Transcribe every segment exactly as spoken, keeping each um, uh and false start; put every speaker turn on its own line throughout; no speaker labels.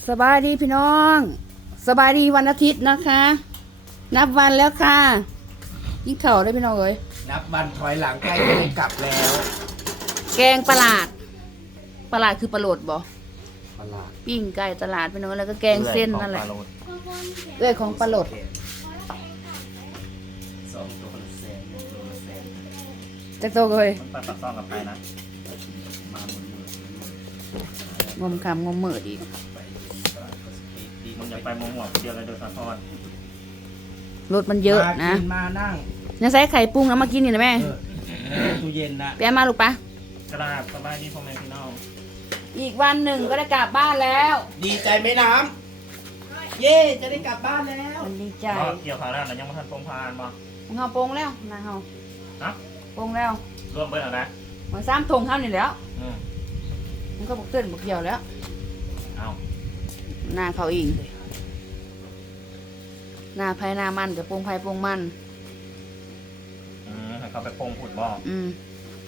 สบายดีพี่น้องสบายดีวันอาทิตย์นะคะ นับวันแล้วค่ะยิ่งเข่าได้พี่น้องเอ้ย
นับวันถอยหลังใกล้จะได้กลับแล้ว
แกงประหลาดประหลาดคือประโหลดบ่
ประหลาด
ปิ้งไก่ตลาดพี่น้องแล้วก็แกงเส้นนั่นแหละ
เรื่อย
เอ้ยของประโหลด
สองตัวละแสนหนึ่งตัวละแสน
จักโตเลย
มันไปปักซ่องกับไปนะ
มาหมดมือง
มคำงมมือดี
ไปตลาดก็สปีดดี
มึงจะไปมงหมวกเดียวเลยโดยสะท้อน
รถมันเยอะ
มา
นะ
กินมานั่ง
ยังใส่ไข่ปรุงแล้วมากินนี่นะแม่
เออตู้เย็นนะ
แปะมาลูกปะ
กระดาษสบายดีพ่อแม่พี่น้อง
อีกวันหนึ่งก็ได้กลับบ้านแล้ว
ดีใจไหมน้ำเย่จะได้กลับบ้านแล้ว
มันดีใจ
ก็เกี่ยวขาวแล้วนะยังไม่ทันพงพานบ่
เฮาโปรงแล้วนะเฮา
ฮะ
โปรงแล้ว
รวมเบิดเอานะ
มันซ้ำทงเฮานี่แล้ว
อืม
มันก็บอกเตือนบอกเกี่ยวแล้ว
เอา
หน้าเขาเองหน้าไผ่หน้ามันกับโปรงไผ่โปรงมัน
อืมให้เขาไปพงผุดบ่
อืม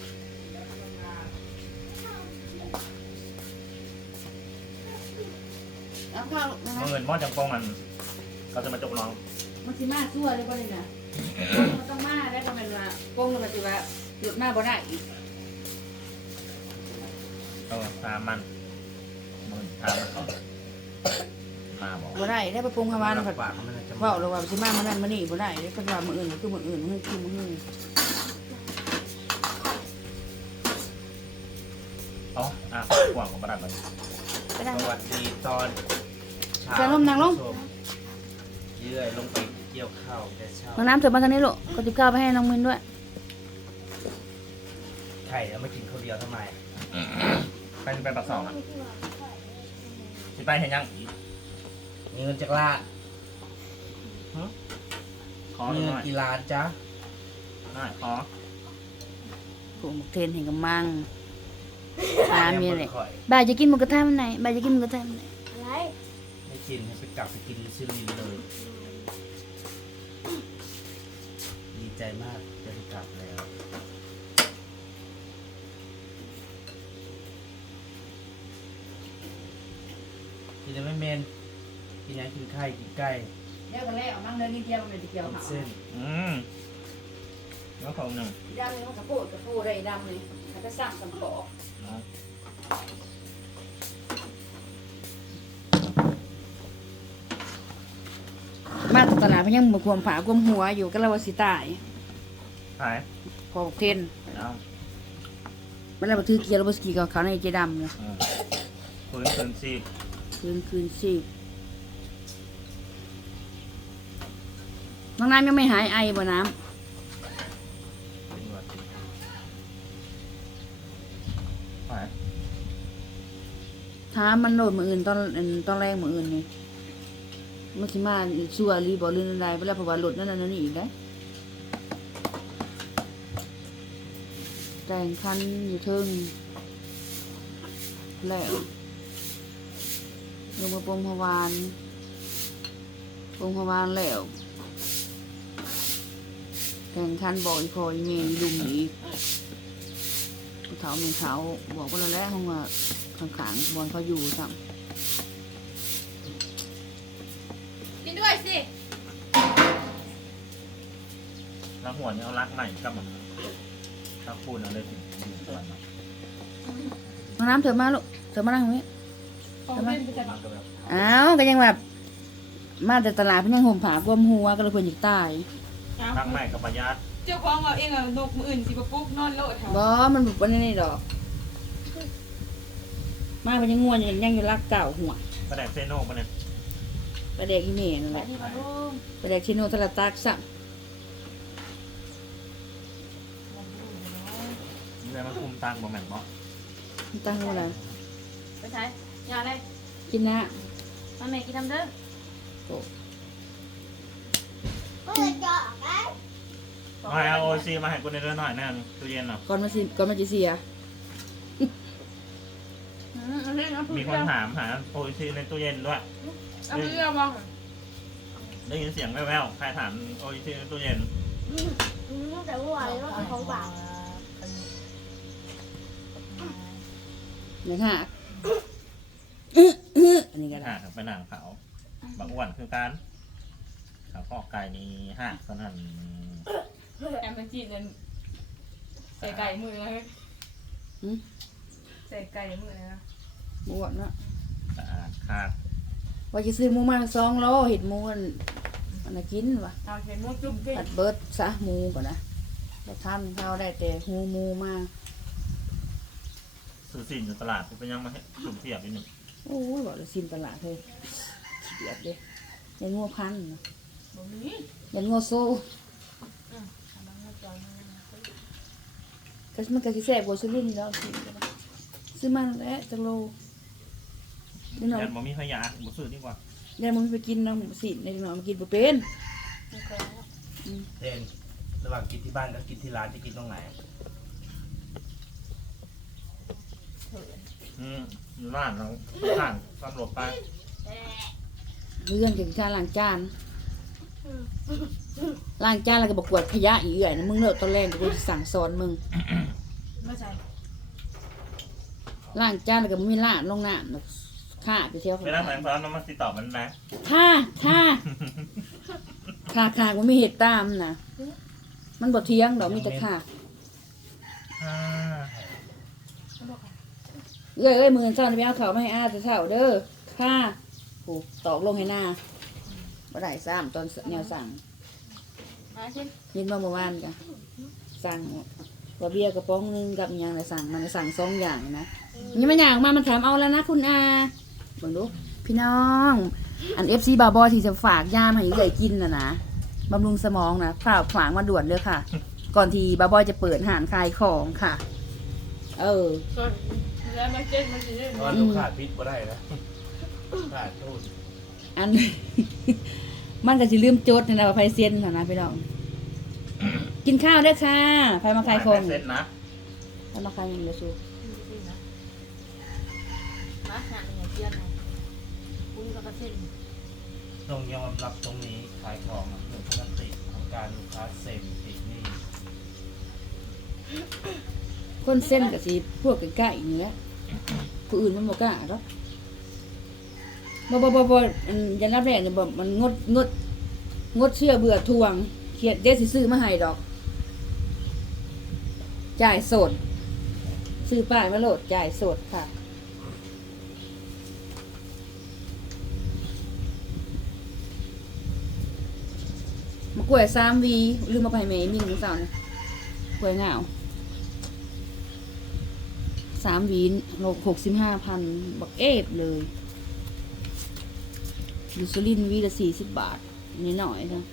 เอาข้าวนะคะ
เงินบ่จังพงมันเขาจะมาจบน้อง
มันสิมาชั่วเลยบ่นี่น่ะมันต้องมาได้ประมาณว่าโปรงแล้วก็สิว่าหยุดมาบ่ได้อีก
เออตามมันมึงตามมันก่อนมาบอก
บ่ได้ได้ไปปรุงฮาวาน
ผั
ผั
ด
ด
ปากมันจะ
เว้าแล้วว่าสิมามื้อนั้นมื้อนี้บ่ได้เด้เพิ่นว่ามื้ออื่นก็คือมื้ออื่นมื้อคือมื้ออื่น
อ๋ออ่ะกว่างของประดับมัน
ไปได้
สวัสดีตอนเช้า
เชิญลงนั่งลง
เยื่อยลงไปเกี่ยวข้าวแต่เช้า
น้องน้ำเสิร์ฟมาทางนี้ลูกก็ติบข้าวไปให้น้องมินด้วย
ไข่แล้วมากินข้าวเดียวทำไม
ไปไปปักซ่องอ่ะสิไปเห็นยัง
มีเงินจากลาด
ขอ
มี
ห
เงิ
น่
น
อย
กี่ล้านจ๊ะ
ได้ขอ
ผมเทรนเห็นกับมังตามนี่แหละบ่ายจะกินหมูกระทะมันไหนบ่ายจะกินหมูกระทะมันไหน
อะไร
ไม่กินให้ไปกลับไปกินซิลินเลย ดีใจมากจะได้กลับแล้วกินได้ไหม่เมนกินยังกินไข่กินไก่
เดี๋ยวกันแล้วมั่งเดินกินเกี๊ยวมันจะเกี๊ยว
กิน
เขา
เส้น
อืมแล้วของหนึ่ง
ดำเลยมันกระโปดกระโปดได้ดำเลยแล้วก็สั่งสัมปอก
เนาะ
มาตลาดเพนยังมาควมผาควมหัวอยู่ก็เลยว่าสิตาย
หาย
พอบอกเทรน
เอา
มันเลยมาถือเกี๊ยวแล้วมาสกีกับเขาในเจดำเลย
อืมคืนคืนซี
คืนคืนสิน้องน้ำยังไม่หายไอบ่น้
เป็นหวัดสิหาย
ำถามมันโดดมืออื่นตอนตอนแรกมืออื่นนี่มันสิมาชั่วรีบอลื่นอะไรไปแล้วเพราะว่าหลุดนั่นนั่นนี่อีกได้วแต่งคันอยู่เทึงแล้วลงมาปงพวานปงพวานแล้วแต่งคันบอกอีพออีเมย์ลุมอีกเท้าเมย์เท้าบอกว่าแล้วแหละห้องว่าข้างๆบอลเขาอยู่ซ้ำ
กินด้วยสิ
แล้วหัวนี่เอารักใหม่กับมันถ้าพูดเอาเลยถึงถึงตัวเนาะ
น้องน้ำเถิดมาลูกเถิดมานั่งตรงนี้
ของเล่นไปจัด
มันก็แบบ
อ้าวก็ยังแบบมาแต่ตลาดเพิ่นยังห่มผ้ากวมหัวก็เลยเพิ่นอยากตาย
รักใหม่กับประหยัด
เจ้าของเอาเองอะนกมืออื่นสิบปุ๊บนอนโลดแถว
บ่มันบุกวันนี้ดอก มาเพิ่นยังง่วนอยู่ยังอยู่รักเก่าหัว
ประแดกเซโน่ปะเนี่ย
ประเด็กอีเมย์นั่นแหละ
ที่มาร่วม
ประเด็กชิโนทะละตักซ้
นี่เลยมันคุมตังบ่แม่นบ่
ำตั้งว่าอะไร
ไปใช้ยาอะไร
กินนะ
มาแม่กินทำเด้อ
โอ้
มาเอาโอซีมาให้กูในเรือนหน่อยแน่นตู้เย็นเนาะ
ก่อนมาสิก่อนมาจิเสีย
อืมเอาเล่นเอาพูด
มีค
เรื่
น
อง
ถามหาโอซีในตู้เย็นด้วย
เอาพูดเรื่องบ้าง
ได้ยินเสียงแว่วๆใครถามโอซีในตู้เย็น
ตั้งแต่เมื่อวานเลยว่าของฝาก
เนี่ยค่ะอื้ออันนี้ก็
ห่า
ได้
งไปหนังเขาบางอ้วนคือการเขาข้อไก่นี้ห่างตอนนั้น
แอมเป็นจีนเลยใส่ไก่มือเลย
หืม
ใส่ไก่มือเลยนะ
บวชเนาะ
สะอาดขาด
ว่าจะซื้อหมูมาสองโลเห็ดหมูอันอันน่ะกินวะ
เอาเห็นมุกจุ่มกิน
ตัดเบิดซะหมูก่อนนะเราทำข้าวได้แต่หูหมูมา
ซื้อสินอยู่ตลาดเป็นยังมาให้จุ่มเทียบนิดหนึ่ง
โอ้ยบอกเลยซิมตลาดเลยขี้เดียดเด้ยันงัวพันธุ์นะ
บ่มี
ยันงัวโซ่
อืมทำมันมาจอยมา
ก็มันก็สิแซ่บกว่าซุลินทร์แล้วสิซื้อมาแล้วจังโลเดี๋ยวหน่อย
ยันบ่มีขยะบ่ซื้อดีกว่า
เดี๋ยวมึงไปกินน้ำสิเดี๋ยวหน่อยมากินบ่เป็น
ไม่เคยแล้ว
เด่นระหว่างกินที่บ้านกับกินที่ร้านจะกินตรงไหน
เถิน
อืมอยู่ร้านเราข้างตำรวจไป
เรื่องเกี่ยวกับการล้างจานล้างจานแล้วก็บอกกวาดขยะอีกเอื่อยนะมึงเลิกตอนแรกกูจะสั่งสอนมึง
ไม่ใช่
ล้างจานแล้วก็มึงมีล้างลงน้ำนะฆ่าไปเที่ยว
ไปนั่งแผงซ้อนน้ำมันติดต่อมันนะ
ฆ่าฆ่าฆ่าฆ่ากูไม่เห็ดตามนะมันบ่เที่ยงดอกมีแต่ฆ่า
อ่า
เขาบอกค่ะ
เอ้ยเอ้ยมือเช้านี่ไปเอาเขาวมาให้อาแต่เช้าเด้อฆ่าโอ้ตอกลงให้หน้าบ่ได้ซ้ำตอนแนวสั่ง
มาเช่น
ยินมาเมื่อวานกันสั่งว่าเบียร์กระป๋องหนึงกับอีหยังไรสั่งมันสั่งสองอย่างนะนี่มันอย่างมามันถามเอาแล้วนะคุณอาเบิ่งดูพี่น้อง อันเอฟซีบาบอที่จะฝากยามาให้ใหญ่กินนะนะบำรุงสมองนะฝากฝางมาด่วนเลยค่ะ ก่อนที่บาบอยจะเปิดหานขายของค่ะ เออ
ก็แล้วมาเช่นมาสิเล่น
เพราะว่าลูกขาดพิษบ่ได้นะขาดทูน
อัน มันก็จะลืมจดนะว่าไพเซียนนะนะพี่น้องกินข้าวด้วยค่ะไพมาขายของ
เสร็จนะ
ไพมาขายอย่างเดียวสู
มาหาอย่างเดียวนะคุณก็กระเช่น
ต้องยอมรับตรงนี้ขายของอะเป็นปกติของการลูกค้าเซมติดหนี่
คนเส้นกับสีพวกใกล้ๆอย่างเงี้ยผู้อื่นมันบอกกล้าหรอกบ่บ่บ่บ่อันยันรับแรกเนี่ยบ่มันงดงดงดเชื่อเบื่อทวงเขียดเดี๋ยวสิซื้อมาให้ดอก จ่ายสด ซื้อป้ายมาโหลดจ่ายสดค่ะมากล้วยสามวีลืมมาไปไหมมีหนึ่งสาวเนี่ยกล้วยเหงาสามวีโลหกสิบห้าพันบักเอฟเลยยูซูลินวีละสี่สิบบาทนิดหน่อยนะ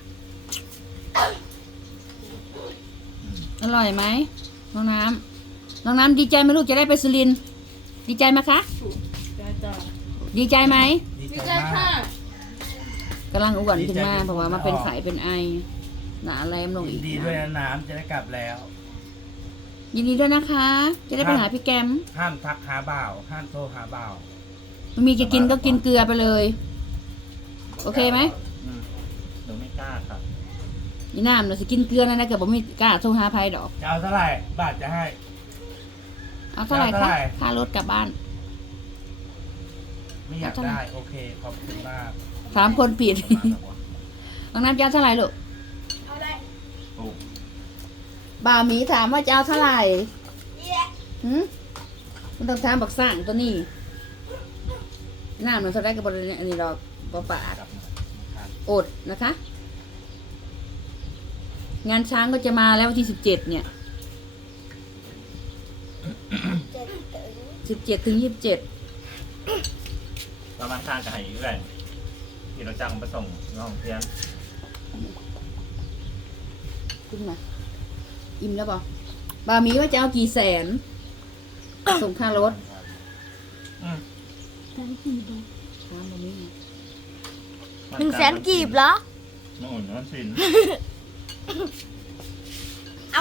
อร่อยไหมน้องน้ำน้องน้ำดีใจไหมลูกจะได้ไปสุรินทร์ดีใจไหมคะ
จ้าจ้า
ดีใจไหม
ดี
ดี
ใจ
ใจ
มา
ค่ะ
กำลังอ้วนขึ้นมา
ดีใจ
เพราะว่ามาเป็นไข้เป็นไอ หนาแรมลง
ก
อีก
ดีด้วยนะน้ำจะได้กลับแล้ว
ยินดีด้วยนะคะ จะได้ไปหาพี่แกม
ห้ามทักหาบ่าว ห้ามโทรหาบ่าว
มันมีจะกินก็กินเกลือไปเลย โอเคไหม
อืมเดี๋ยวไม่กล้าครับ
ยีน้ำเราจะกินเกลือนะนะเกิดผมไม่กล้าโทรหาภัยดอก
จะเอาเท่าไหร่บาทจะให้
เอาเท่าไหร่
เอา
คะ
เท่าไหร่
ค่ารถกลับบ้าน
ไม่อยาก
เอาเท่าไหร่
ได้ โอเค ขอบคุณมาก
สามคนปิด
มาแต่ว่า
น้องน้ำจะเอาเท่าไหร่ลูก
เอาได้
โอ้
บ่าวหมีถามว่าจะเอาเท่าไหร่หืมมันต้องถามบักสร้างตัวนี้น้ำมันเท่าไรกับบริเวณอันนี้ดอกปปาก
กลับมาครับ
อดนะคะ งานช้างก็จะมาแล้ววันที่สิบเจ็ดเนี่ยสิบเจ็ดถึงยี่สิบเจ็ด
ประมาณทางกับไหอยู่เลยที่เราจ้างไปส่งน้องเพียง
ขึ้นมาอิ่มแล้วบอกบ่าวหมีว่าจะเอากี่แสน ส่งค่ารถ
อืม
ถามบ่าวหมี
หนึ่งแสนกีบเหรอ
น้องอุ่นน้องสิน
เอา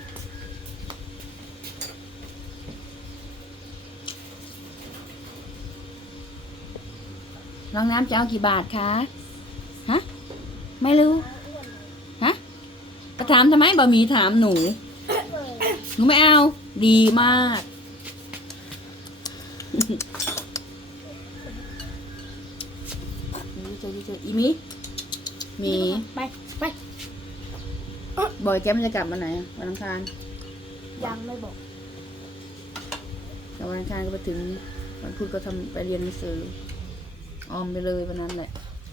น้องน้ำจะเอากี่บาทคะ ฮะ ไม่รู้ ฮะก็ถามทำไมบ่าวหมีถามหนู หนูไม่เอา ดีมากดีใจดีใจอีมีมี
ไปไป
บอยแก้มจะกลับวันไหนอะวันอังคาร
ยังไม่บอก
แต่วันอังคารก็ไปถึงวันพุธก็ทำไปเรียนหนังสือออมไปเลยวันนั้นแหละ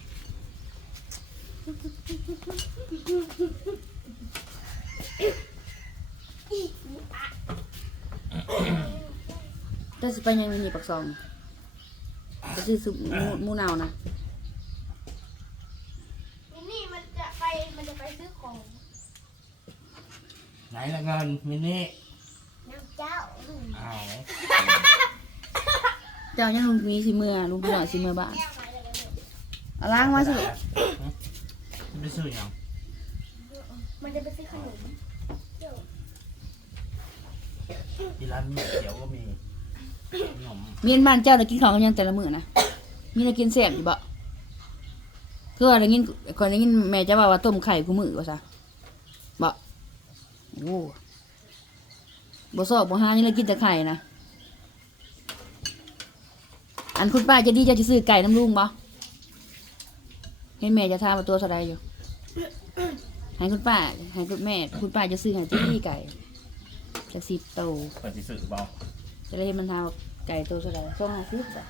แต่สิไปยังมีปักซองก็คือสุมูมูนาวนะ
มินนี่มันจะไปมันจะไปซื้อของ
ไหนละเงินมินนี่
น้ำเจ้า
อ้าว
เจ้ายังลุงมีสิเมื่อลุงพี่หน่อยสิเมื่อบ้านเอาล้างมาสิ
ไม่ซื้อหยัง
มันจะไปซื้อขนม
ที่ร้านมีเขียวก็มีขนม
มีนบ้านเจ้าได้กินของกันยังแต่ละมื้อนะมีได้กินแซ่บอยู่บ่คือว่าได้ยินก่อนได้ยินแม่จะว่าว่าต้มไข่กูมื้อว่าซะบ่โอ้บ่ซอกบ่หานี่เรากินแต่ไข่นะอันคุณป้าจะดีจะจะซื้อไก่น้ำลุงบ่เห็นแม่จะทามว่าตัวเท่าใดอยู่ให้คุณป้าให้คุณแม่คุณป้าจะซื้อให้ที่ไก่จะสิบโต
เปิดสิสื่อบอก
จะได้เห็นมันทำว่าไก่ตัวเท่าไหร่สองห้าสิบจ้ะ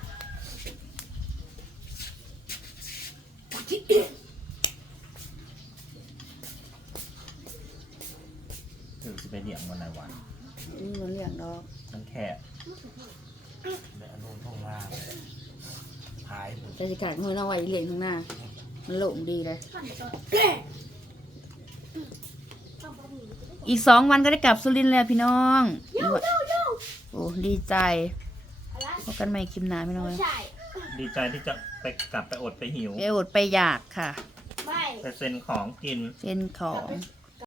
ถือสิไปเดี่ยงวันไหนวัน
นี่มันเลี้ยงดอก
มันแค่
แบบอนุทงมาขายหมด
แต่สิกาดมือน้องไว้เลี้ยงข้างหน้า มันโล่งดีเลย อีกสองวันก็ได้กลับสุรินทร์แล้วพี่น้องโอ้ดีใจ
อะไร
พบกันใหม่คลิปหน้าพี่น้อง
ไม่ใช่
ดีใจที่จะไปกลับไปอดไปหิว
ไปอดไปอยากค่ะ
ไม่
ไปเซ็นของกิน
เส้นของ
ไป